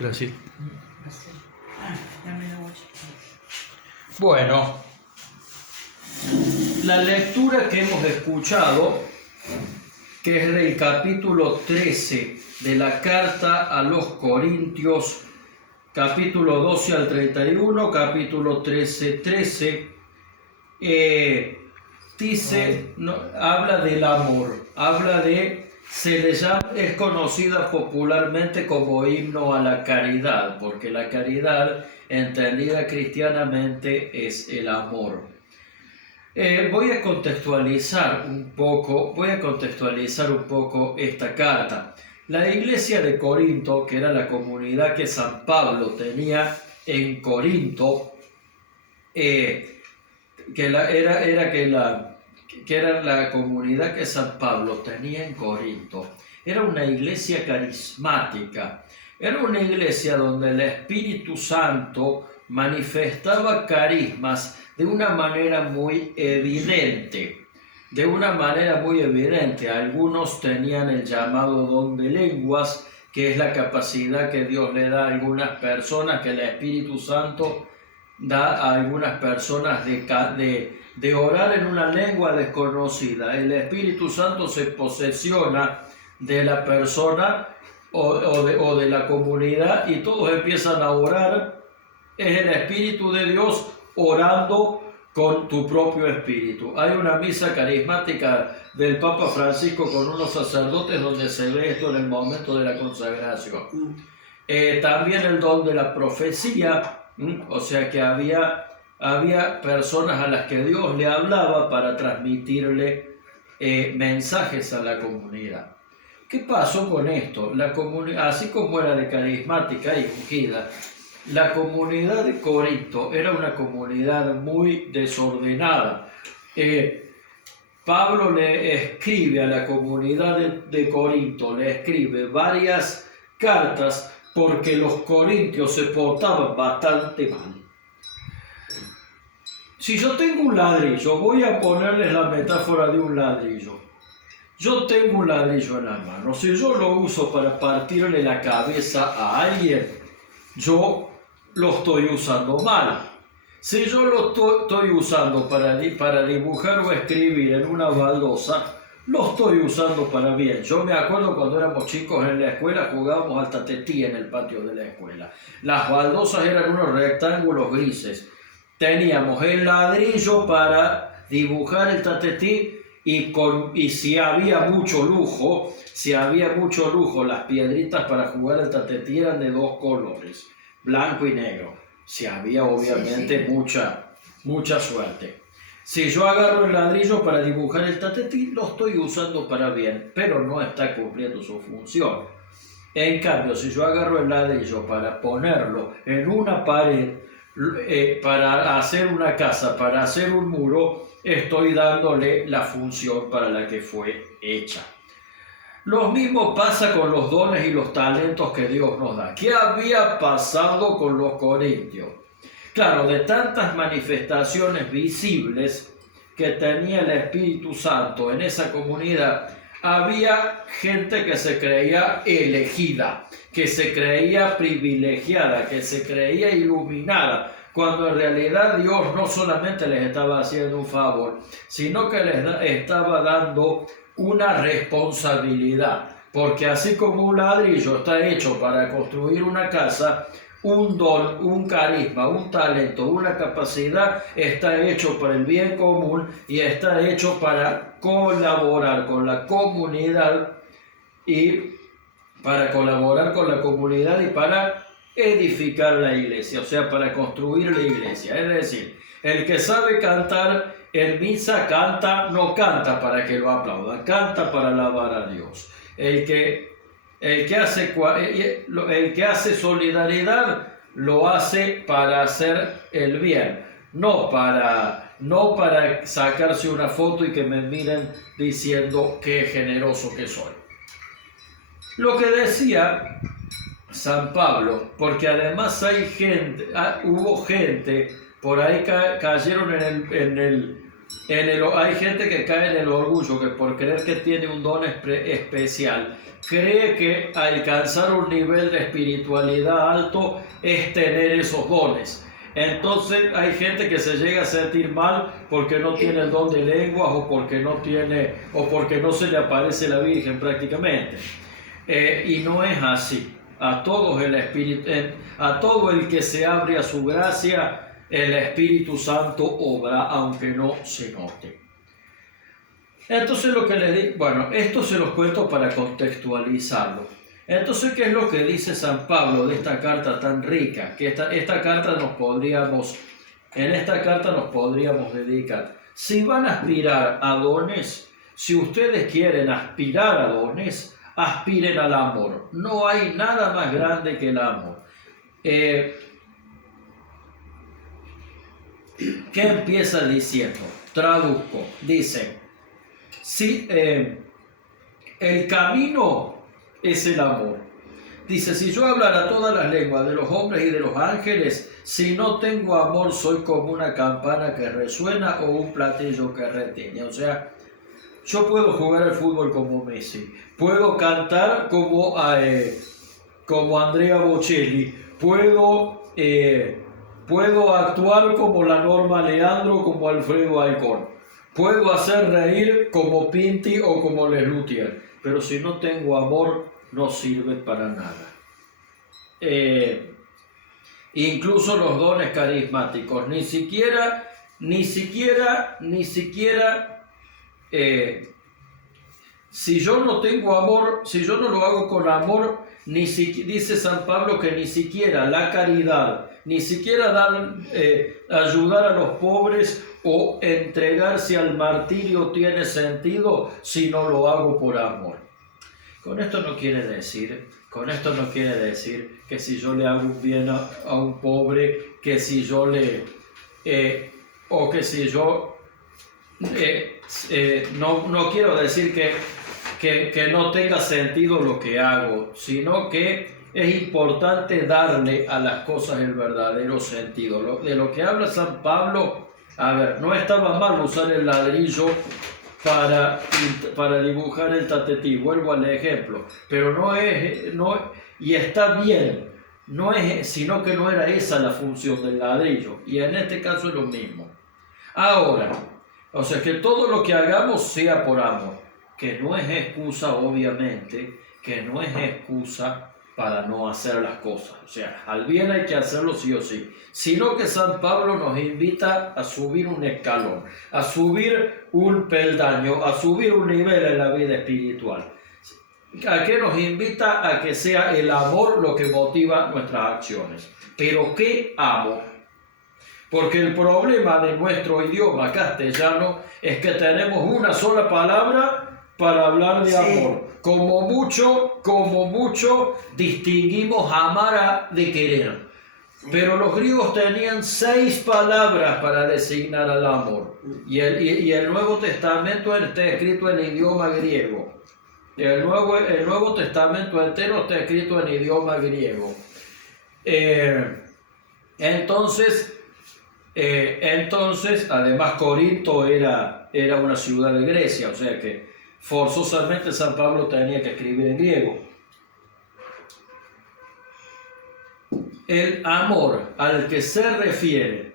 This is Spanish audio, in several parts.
Gracias. Bueno, la lectura que hemos escuchado, que es del capítulo 13 de la carta a los Corintios, capítulo 12 al 31, capítulo 13, dice, no, habla del amor, habla de, se le llama, es conocida popularmente como himno a la caridad, porque la caridad, entendida cristianamente, es el amor. Voy a contextualizar un poco esta carta. La iglesia de Corinto, que era la comunidad que San Pablo tenía en Corinto, era la comunidad que San Pablo tenía en Corinto. Era una iglesia carismática. Era una iglesia donde el Espíritu Santo manifestaba carismas de una manera muy evidente. Algunos tenían el llamado don de lenguas, que es la capacidad que Dios le da a algunas personas, que el Espíritu Santo da a algunas personas de orar en una lengua desconocida. El Espíritu Santo se posesiona de la persona o de la comunidad y todos empiezan a orar. Es el Espíritu de Dios orando con tu propio espíritu. Hay una misa carismática del Papa Francisco con unos sacerdotes donde se ve esto en el momento de la consagración. También el don de la profecía, o sea que había personas a las que Dios le hablaba para transmitirle mensajes a la comunidad. ¿Qué pasó con esto? La comunidad, así como era de carismática y ungida, la comunidad de Corinto era una comunidad muy desordenada. Pablo le escribe a la comunidad de Corinto, le escribe varias cartas porque los corintios se portaban bastante mal. Si yo tengo un ladrillo, voy a ponerles la metáfora de un ladrillo. Yo tengo un ladrillo en la mano. Si yo lo uso para partirle la cabeza a alguien, yo lo estoy usando mal. Si yo lo estoy usando para dibujar o escribir en una baldosa, lo estoy usando para bien. Yo me acuerdo cuando éramos chicos en la escuela, jugábamos al tatetí en el patio de la escuela. Las baldosas eran unos rectángulos grises. Teníamos el ladrillo para dibujar el tatetí y si había mucho lujo, las piedritas para jugar al tatetí eran de dos colores, blanco y negro. Si había obviamente mucha suerte. Si yo agarro el ladrillo para dibujar el tatetí, lo estoy usando para bien, pero no está cumpliendo su función. En cambio, si yo agarro el ladrillo para ponerlo en una pared, para hacer una casa, para hacer un muro, estoy dándole la función para la que fue hecha. Lo mismo pasa con los dones y los talentos que Dios nos da. ¿Qué había pasado con los corintios? Claro, de tantas manifestaciones visibles que tenía el Espíritu Santo en esa comunidad, había gente que se creía elegida, que se creía privilegiada, que se creía iluminada, cuando en realidad Dios no solamente les estaba haciendo un favor, sino que les estaba dando una responsabilidad, porque así como un ladrillo está hecho para construir una casa, un don, un carisma, un talento, una capacidad está hecho para el bien común y está hecho para colaborar con la comunidad y para edificar la iglesia, o sea, para construir la iglesia. Es decir, el que sabe cantar en misa no canta para que lo aplaudan, canta para alabar a Dios. El que hace solidaridad lo hace para hacer el bien, no para sacarse una foto y que me miren diciendo qué generoso que soy. Lo que decía San Pablo, porque además hubo gente, por ahí cayeron Hay gente que cae en el orgullo, que por creer que tiene un don especial, cree que alcanzar un nivel de espiritualidad alto es tener esos dones. Entonces hay gente que se llega a sentir mal porque no tiene el don de lenguas o porque no se le aparece la Virgen prácticamente. Y no es así. A todo el que se abre a su gracia, el Espíritu Santo obra, aunque no se note. Entonces lo que les digo, bueno, esto se los cuento para contextualizarlo. Entonces, ¿qué es lo que dice San Pablo de esta carta tan rica? Que en esta carta nos podríamos dedicar. Si van a aspirar a dones, si ustedes quieren aspirar a dones, aspiren al amor. No hay nada más grande que el amor. ¿Qué empieza diciendo? Traduzco. Dice, si, el camino es el amor. Dice, si yo hablara todas las lenguas de los hombres y de los ángeles, si no tengo amor soy como una campana que resuena o un platillo que retiñe. O sea, yo puedo jugar al fútbol como Messi, puedo cantar como Andrea Bocelli, puedo actuar como la Norma Leandro, como Alfredo Alcón, puedo hacer reír como Pinti o como Les Luthier, pero si no tengo amor no sirve para nada. Incluso los dones carismáticos, ni siquiera si yo no tengo amor, si yo no lo hago con amor, dice San Pablo que ni siquiera la caridad, ni siquiera ayudar a los pobres o entregarse al martirio tiene sentido si no lo hago por amor. Con esto no quiere decir que si yo le hago un bien a un pobre, que si yo no quiero decir que no tenga sentido lo que hago, sino que es importante darle a las cosas el verdadero sentido. De lo que habla San Pablo, a ver, no estaba mal usar el ladrillo para dibujar el tatetí, vuelvo al ejemplo, pero y está bien, sino que no era esa la función del ladrillo, y en este caso es lo mismo. Ahora, o sea, que todo lo que hagamos sea por amor, que no es excusa, obviamente, que no es excusa para no hacer las cosas. O sea, al bien hay que hacerlo sí o sí. Sino que San Pablo nos invita a subir un escalón, a subir un peldaño, a subir un nivel en la vida espiritual. ¿A qué nos invita? A que sea el amor lo que motiva nuestras acciones. ¿Pero qué amor? Porque el problema de nuestro idioma castellano es que tenemos una sola palabra para hablar de amor. Como mucho distinguimos amar de querer. Pero los griegos tenían 6 palabras para designar al amor. Y el Nuevo Testamento está escrito en idioma griego. El Nuevo Testamento entero está escrito en idioma griego. Entonces, además Corinto era una ciudad de Grecia, o sea que forzosamente San Pablo tenía que escribir en griego. El amor al que se refiere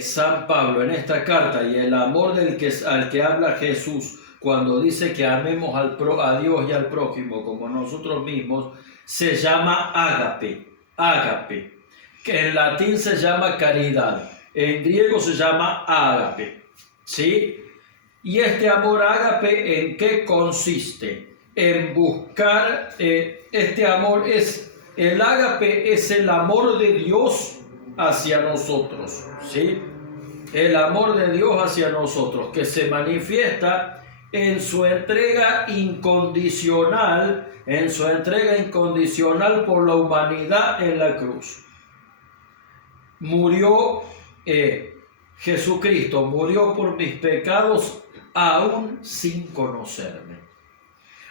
San Pablo en esta carta, y el amor al que habla Jesús cuando dice que amemos a Dios y al prójimo como nosotros mismos, se llama ágape, que en latín se llama caridad, en griego se llama ágape, ¿sí? Y este amor ágape, ¿en qué consiste? En buscar, el ágape es el amor de Dios hacia nosotros, ¿sí? El amor de Dios hacia nosotros, que se manifiesta en su entrega incondicional por la humanidad en la cruz. Jesucristo murió por mis pecados aún sin conocerme.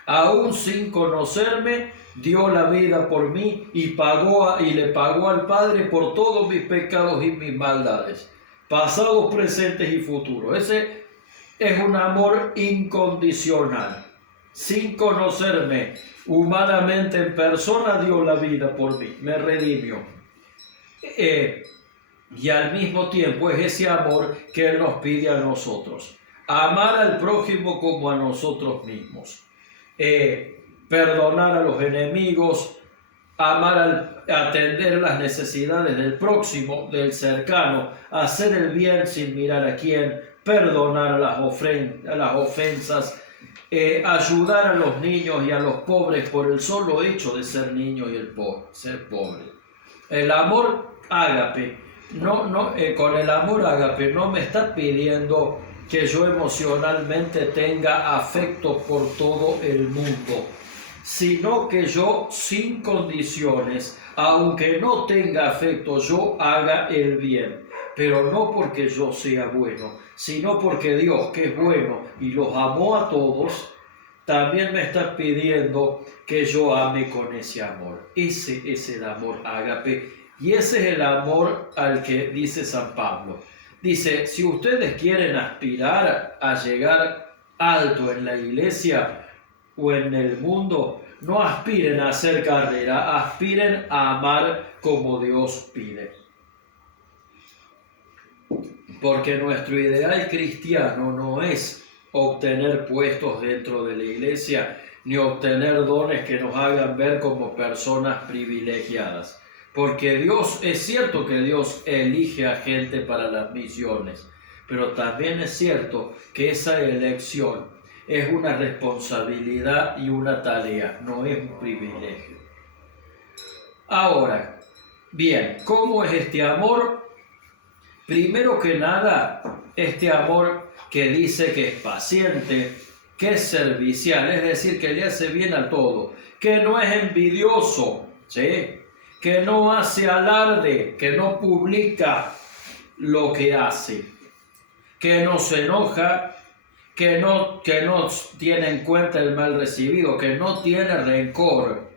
aún sin conocerme, dio la vida por mí y le pagó al Padre por todos mis pecados y mis maldades, pasados, presentes y futuros. Ese es un amor incondicional. Sin conocerme humanamente en persona, dio la vida por mí, me redimió. Y al mismo tiempo es ese amor que Él nos pide a nosotros. Amar al prójimo como a nosotros mismos. Perdonar a los enemigos, atender las necesidades del próximo, del cercano, hacer el bien sin mirar a quién, perdonar las ofensas, ayudar a los niños y a los pobres por el solo hecho de ser niño y ser pobre. El amor ágape, con el amor ágape no me está pidiendo que yo emocionalmente tenga afecto por todo el mundo, sino que yo sin condiciones, aunque no tenga afecto, yo haga el bien, pero no porque yo sea bueno, sino porque Dios, que es bueno y los amó a todos, también me está pidiendo que yo ame con ese amor. Ese es el amor ágape y ese es el amor al que dice San Pablo. Dice, si ustedes quieren aspirar a llegar alto en la iglesia o en el mundo, no aspiren a hacer carrera, aspiren a amar como Dios pide. Porque nuestro ideal cristiano no es obtener puestos dentro de la iglesia, ni obtener dones que nos hagan ver como personas privilegiadas. Porque Dios, es cierto que Dios elige a gente para las misiones, pero también es cierto que esa elección es una responsabilidad y una tarea, no es un privilegio. Ahora, bien, ¿cómo es este amor? Primero que nada, este amor que dice que es paciente, que es servicial, es decir, que le hace bien a todo, que no es envidioso, ¿sí?, que no hace alarde, que no publica lo que hace, que no se enoja, que no tiene en cuenta el mal recibido, que no tiene rencor,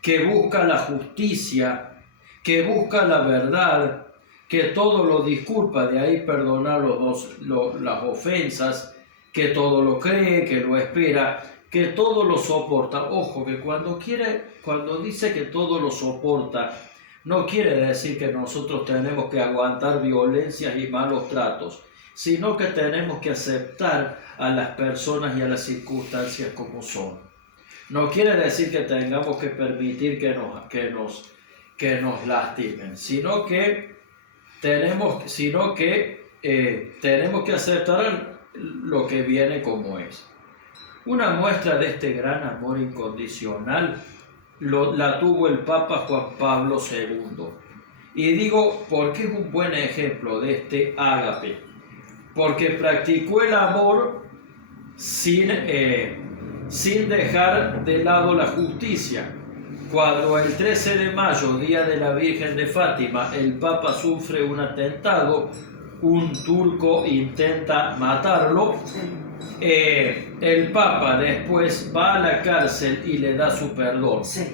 que busca la justicia, que busca la verdad, que todo lo disculpa, de ahí perdonar las ofensas, que todo lo cree, que lo espera, que todo lo soporta. Ojo, que cuando dice que todo lo soporta, no quiere decir que nosotros tenemos que aguantar violencias y malos tratos, sino que tenemos que aceptar a las personas y a las circunstancias como son. No quiere decir que tengamos que permitir que nos lastimen, sino que tenemos que aceptar lo que viene como es. Una muestra de este gran amor incondicional la tuvo el Papa Juan Pablo II. Y digo, porque es un buen ejemplo de este ágape, porque practicó el amor sin dejar de lado la justicia. Cuando el 13 de mayo, día de la Virgen de Fátima, el Papa sufre un atentado, un turco intenta matarlo, el Papa después va a la cárcel y le da su perdón. Sí.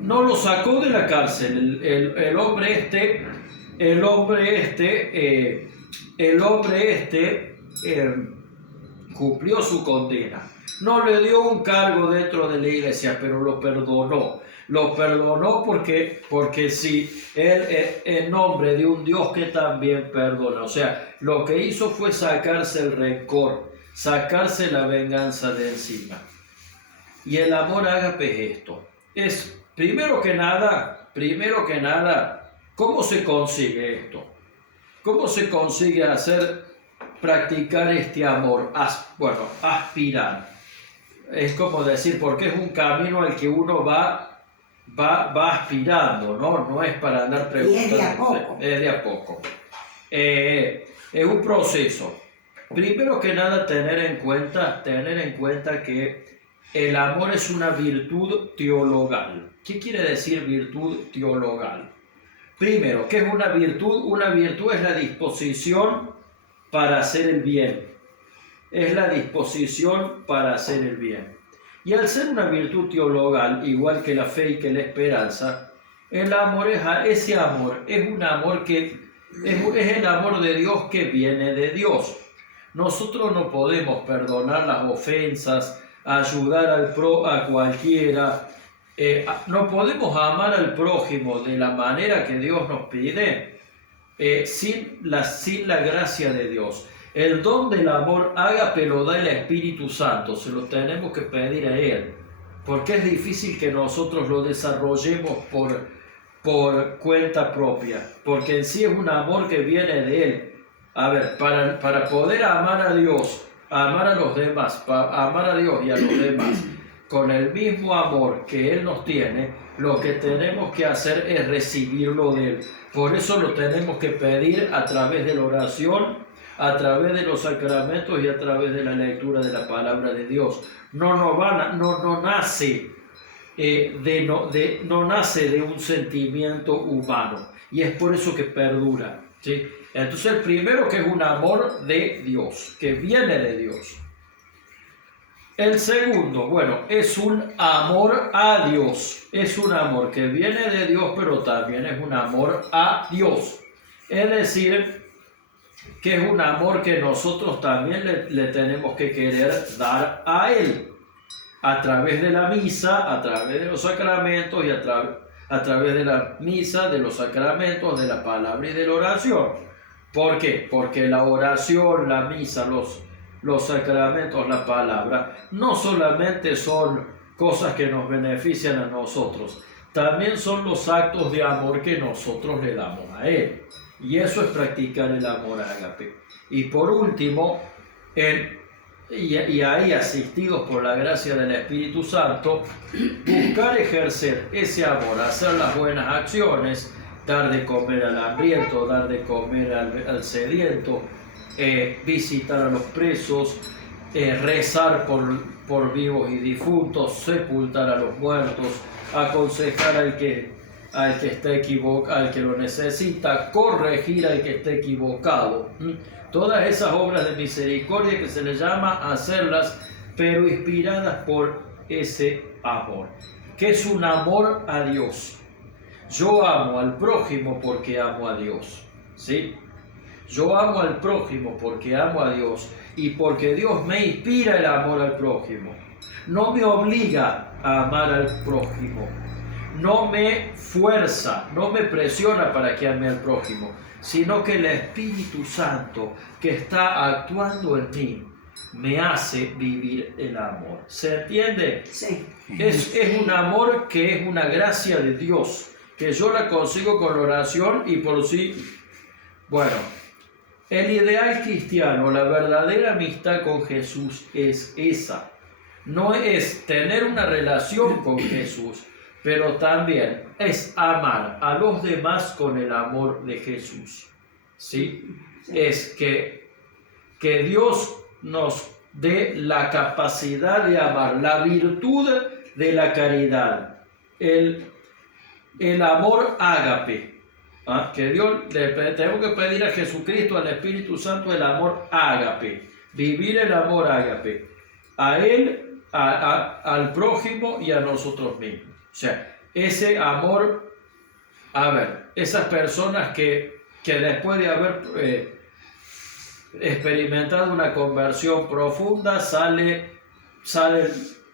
No lo sacó de la cárcel, el hombre cumplió su condena. No le dio un cargo dentro de la iglesia, pero lo perdonó. Lo perdonó porque sí, él es en nombre de un Dios que también perdona. O sea, lo que hizo fue sacarse el rencor, sacarse la venganza de encima. Y el amor ágape es esto. Es, primero que nada, ¿cómo se consigue esto? ¿Cómo se consigue practicar este amor? Aspirar. Es como decir, porque es un camino al que uno va aspirando, ¿no? No es para andar preguntando. Es de a poco. Es un proceso. Primero que nada, tener en cuenta que el amor es una virtud teologal. ¿Qué quiere decir virtud teologal? Primero, ¿qué es una virtud? Una virtud es la disposición para hacer el bien. Es la disposición para hacer el bien. Y al ser una virtud teologal, igual que la fe y que la esperanza, el amor ese amor es un amor que es el amor de Dios que viene de Dios. Nosotros no podemos perdonar las ofensas, ayudar a cualquiera, no podemos amar al prójimo de la manera que Dios nos pide sin la gracia de Dios. El don del amor ágape lo da el Espíritu Santo, se lo tenemos que pedir a Él, porque es difícil que nosotros lo desarrollemos por cuenta propia, porque en sí es un amor que viene de Él. A ver, para poder amar a Dios, amar a los demás, amar a Dios y a los demás, con el mismo amor que Él nos tiene, lo que tenemos que hacer es recibirlo de Él. Por eso lo tenemos que pedir a través de la oración, a través de los sacramentos y a través de la lectura de la palabra de Dios. No nace no nace de un sentimiento humano, y es por eso que perdura, ¿sí? Entonces el primero, que es un amor de Dios, que viene de Dios. El segundo, bueno, es un amor a Dios, es un amor que viene de Dios, pero también es un amor a Dios. Es decir, que es un amor que nosotros también le tenemos que querer dar a Él, a través de la misa, a través de los sacramentos y a través de la misa, de los sacramentos, de la palabra y de la oración. ¿Por qué? Porque la oración, la misa, los sacramentos, la palabra, no solamente son cosas que nos benefician a nosotros, también son los actos de amor que nosotros le damos a Él. Y eso es practicar el amor ágape. Y por último, y ahí, asistidos por la gracia del Espíritu Santo, buscar ejercer ese amor, hacer las buenas acciones, dar de comer al hambriento, dar de comer al sediento, visitar a los presos, rezar por vivos y difuntos, sepultar a los muertos, aconsejar al que está equivocado, al que lo necesita, corregir al que esté equivocado. Todas esas obras de misericordia que se les llama hacerlas, pero inspiradas por ese amor, que es un amor a Dios. Yo amo al prójimo porque amo a Dios, ¿sí? Yo amo al prójimo porque amo a Dios y porque Dios me inspira el amor al prójimo. No me obliga a amar al prójimo, no me fuerza, no me presiona para que ame al prójimo, sino que el Espíritu Santo que está actuando en mí me hace vivir el amor. ¿Se entiende? Sí. Es un amor que es una gracia de Dios, que yo la consigo con la oración y por sí. Bueno, el ideal cristiano, la verdadera amistad con Jesús es esa. No es tener una relación con Jesús, pero también es amar a los demás con el amor de Jesús. ¿Sí? Es que Dios nos dé la capacidad de amar, la virtud de la caridad, el amor ágape. Que Dios, tenemos que pedir a Jesucristo, al Espíritu Santo, el amor ágape, vivir el amor ágape, a Él, al prójimo y a nosotros mismos. O sea, ese amor, esas personas que después de haber experimentado una conversión profunda, salen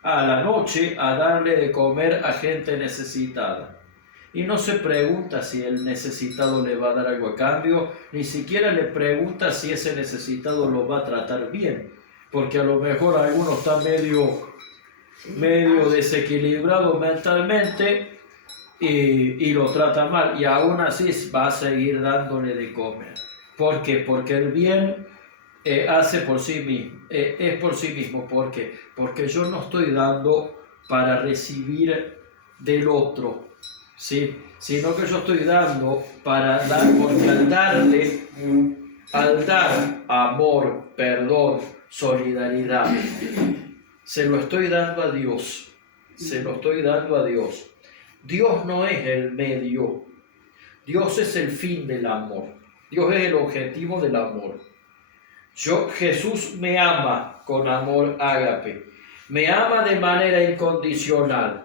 a la noche a darle de comer a gente necesitada. Y no se pregunta si el necesitado le va a dar algo a cambio, ni siquiera le pregunta si ese necesitado lo va a tratar bien, porque a lo mejor alguno está medio desequilibrado mentalmente y lo trata mal, y aún así va a seguir dándole de comer. ¿Por qué? Porque el bien hace por sí mismo, es por sí mismo. ¿Por qué? Porque yo no estoy dando para recibir del otro, ¿sí? Sino que yo estoy dando para dar, porque al dar amor, perdón, solidaridad, se lo estoy dando a Dios, Dios no es el medio, Dios es el fin del amor, Dios es el objetivo del amor. Jesús me ama con amor ágape, me ama de manera incondicional.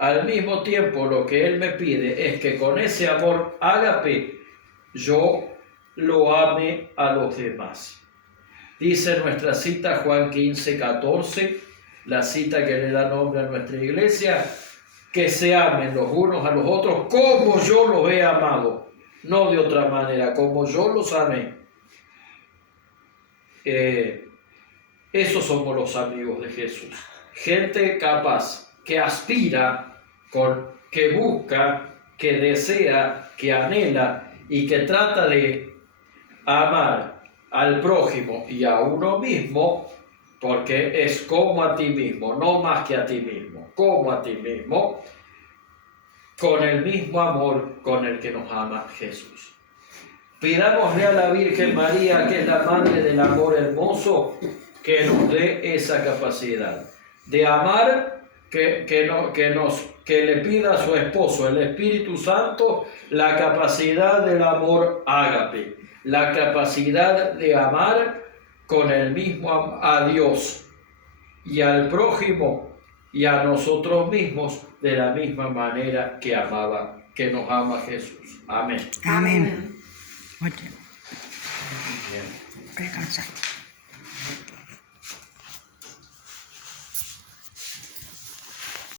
Al mismo tiempo, lo que Él me pide es que con ese amor ágape yo lo ame a los demás. Dice nuestra cita Juan 15:14, la cita que le da nombre a nuestra iglesia, que se amen los unos a los otros como yo los he amado, no de otra manera, como yo los amé. Esos somos los amigos de Jesús. Gente capaz, que aspira, que busca, que desea, que anhela y que trata de amar al prójimo y a uno mismo, porque es como a ti mismo, no más que a ti mismo, como a ti mismo, con el mismo amor con el que nos ama Jesús. Pidámosle a la Virgen María, que es la madre del amor hermoso, que nos dé esa capacidad de amar, que le pida a su esposo, el Espíritu Santo, la capacidad del amor ágape, la capacidad de amar con el mismo a Dios y al prójimo y a nosotros mismos de la misma manera que nos ama Jesús. Amén. Amén. Oye, Bien. descansa.